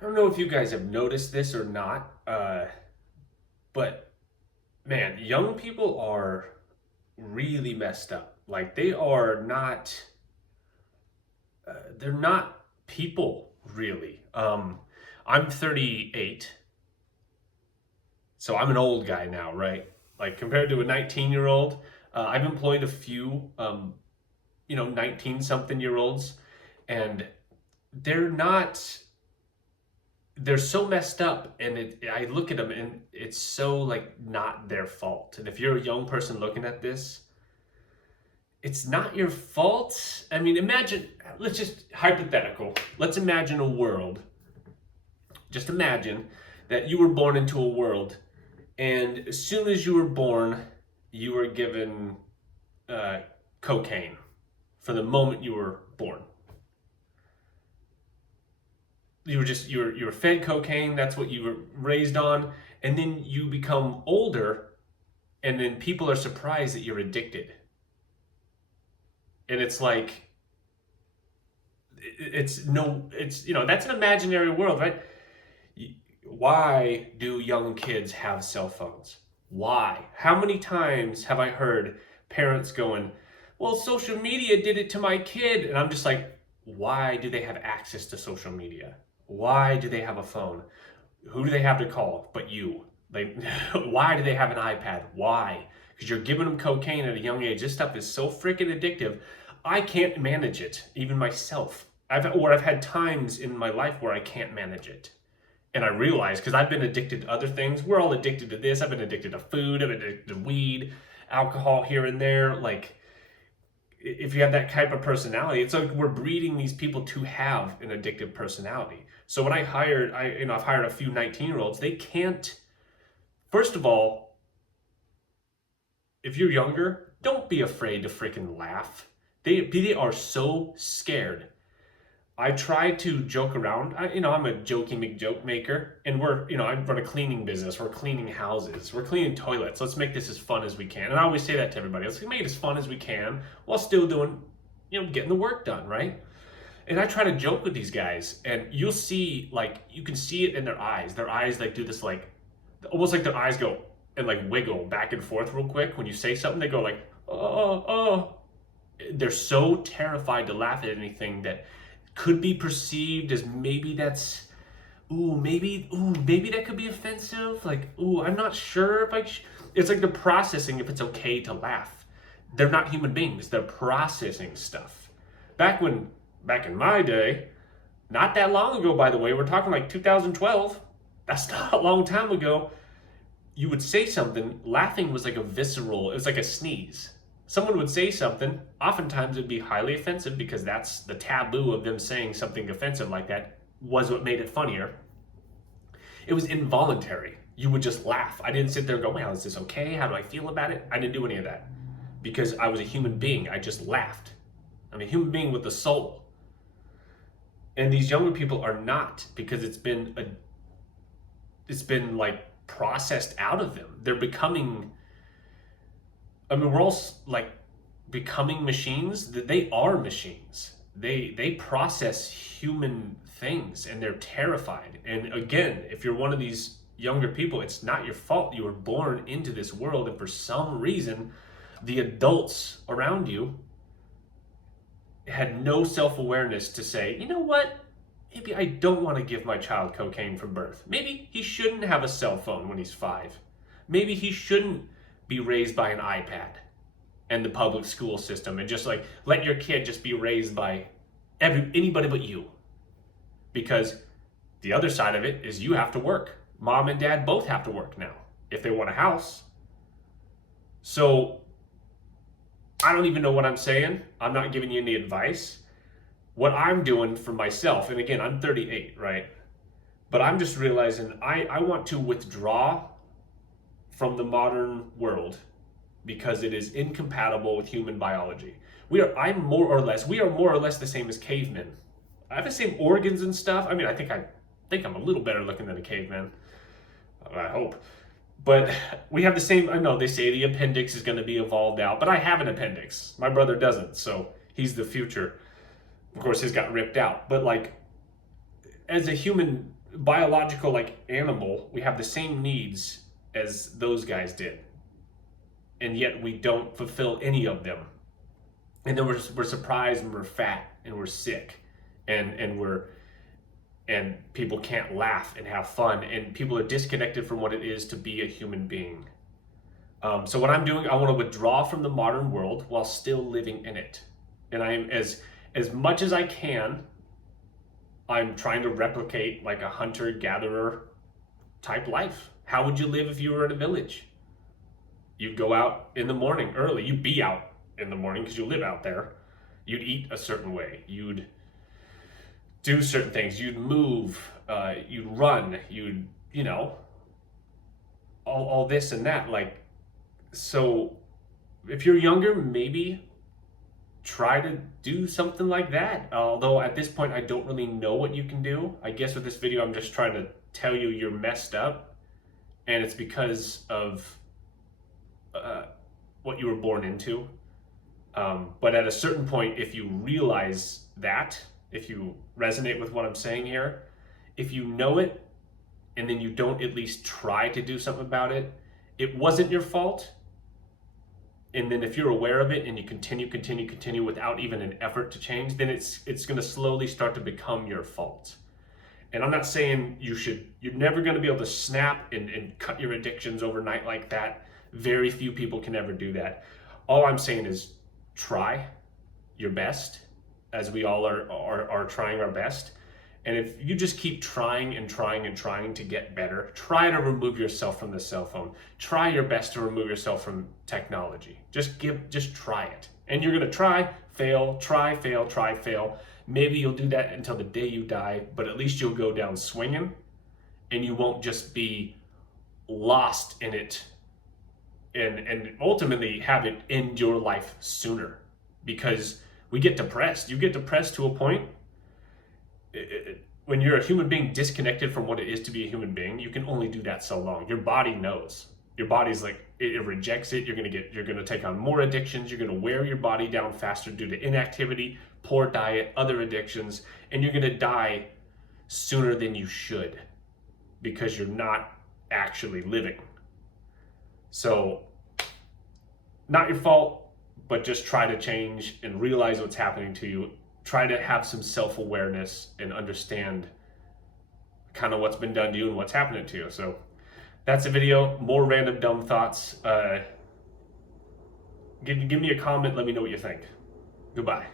I don't know if you guys have noticed this or not, but man, young people are really messed up. Like they are not, they're not people really. I'm 38, so I'm an old guy now, right? Like compared to a 19-year-old, I've employed a few, 19 something year olds, and they're not they're so messed up, and I look at them and it's so like not their fault. And if you're a young person looking at this, it's not your fault. I mean, imagine, let's just hypothetical, let's imagine a world, just imagine that you were born into a world, and as soon as you were born you were given uh, cocaine for the moment you were born. You were fed cocaine, that's what you were raised on, and then you become older, and then people are surprised that you're addicted. And it's like, it's no it's that's an imaginary world, right? Why do young kids have cell phones? Why? How many times have I heard parents going, well, social media did it to my kid? And I'm just like, why do they have access to social media? Why do they have a phone? Who do they have to call but you? Like, why do they have an iPad? Why? Because you're giving them cocaine at a young age. This stuff is so freaking addictive. I can't manage it, even myself. I've had times in my life where I can't manage it. And I realize, because I've been addicted to other things, we're all addicted to this. I've been addicted to food, I've been addicted to weed, alcohol here and there. Like, if you have that type of personality, it's like we're breeding these people to have an addictive personality. So when I've hired a few 19-year-olds, they can't, first of all, if you're younger, don't be afraid to freaking laugh. They are so scared. I try to joke around. I'm a jokey McJoke maker, and I run a cleaning business. We're cleaning houses. We're cleaning toilets. Let's make this as fun as we can. And I always say that to everybody. Let's make it as fun as we can while still doing, getting the work done, right? And I try to joke with these guys, and you'll see, like, you can see it in their eyes. Their eyes, like, do this, like, almost like their eyes go and, like, wiggle back and forth real quick. When you say something, they go, like, oh, oh. They're so terrified to laugh at anything that could be perceived as maybe that's, maybe that could be offensive. Like, I'm not sure if it's like they're processing if it's okay to laugh. They're not human beings. They're processing stuff. Back in my day, not that long ago, by the way, we're talking like 2012. That's not a long time ago. You would say something, laughing was like a visceral, it was like a sneeze. Someone would say something, oftentimes it'd be highly offensive because that's the taboo of them saying something offensive like that was what made it funnier. It was involuntary. You would just laugh. I didn't sit there and go, well, is this okay? How do I feel about it? I didn't do any of that because I was a human being. I just laughed. I'm a human being with a soul. And these younger people are not, because it's been like processed out of them. They're becoming, we're all like becoming machines. They are machines. They process human things, and they're terrified. And again, if you're one of these younger people, it's not your fault. You were born into this world, and for some reason, the adults around you had no self-awareness to say, you know what? Maybe I don't want to give my child cocaine from birth. Maybe he shouldn't have a cell phone when he's 5. Maybe he shouldn't be raised by an iPad and the public school system, and just like let your kid just be raised by anybody but you. Because the other side of it is you have to work. Mom and dad both have to work now if they want a house. So I don't even know what I'm saying. I'm not giving you any advice. What I'm doing for myself, and again, I'm 38, right? But I'm just realizing I want to withdraw from the modern world because it is incompatible with human biology. We are more or less the same as cavemen. I have the same organs and stuff. I mean, I think I'm a little better looking than a caveman. I hope. But we have the same, I know they say the appendix is going to be evolved out, but I have an appendix. My brother doesn't, so he's the future. Of course, his got ripped out. But like, as a human biological, like animal, we have the same needs as those guys did, and yet we don't fulfill any of them. And then we're surprised and we're fat and we're sick, and people can't laugh and have fun, and people are disconnected from what it is to be a human being. So what I'm doing, I want to withdraw from the modern world while still living in it. And I am, as much as I can, I'm trying to replicate like a hunter-gatherer type life. How would you live if you were in a village? You'd go out in the morning early. You'd be out in the morning because you live out there. You'd eat a certain way. You'd do certain things. You'd move. You'd run. You'd, all this and that. Like, so if you're younger, maybe try to do something like that. Although at this point, I don't really know what you can do. I guess with this video, I'm just trying to tell you you're messed up, and it's because of what you were born into. But at a certain point, if you realize that, if you resonate with what I'm saying here, if you know it, and then you don't at least try to do something about it, it wasn't your fault. And then if you're aware of it and you continue without even an effort to change, then it's going to slowly start to become your fault. And I'm not saying you're never going to be able to snap and cut your addictions overnight like that. Very few people can ever do that. All I'm saying is try your best, as we all are trying our best. And if you just keep trying to get better, try to remove yourself from the cell phone. Try your best to remove yourself from technology. Just try it. And you're gonna try, fail. Maybe you'll do that until the day you die, but at least you'll go down swinging, and you won't just be lost in it and ultimately have it end your life sooner. Because we get depressed. You get depressed to a point. When you're a human being disconnected from what it is to be a human being, you can only do that so long. Your body knows. Your body's like, it rejects it. You're gonna take on more addictions. You're gonna wear your body down faster due to inactivity, poor diet, other addictions, and you're gonna die sooner than you should because you're not actually living. So, not your fault, but just try to change and realize what's happening to you. Try to have some self-awareness and understand kind of what's been done to you and what's happening to you. So that's a video. More random dumb thoughts. Give me a comment. Let me know what you think. Goodbye.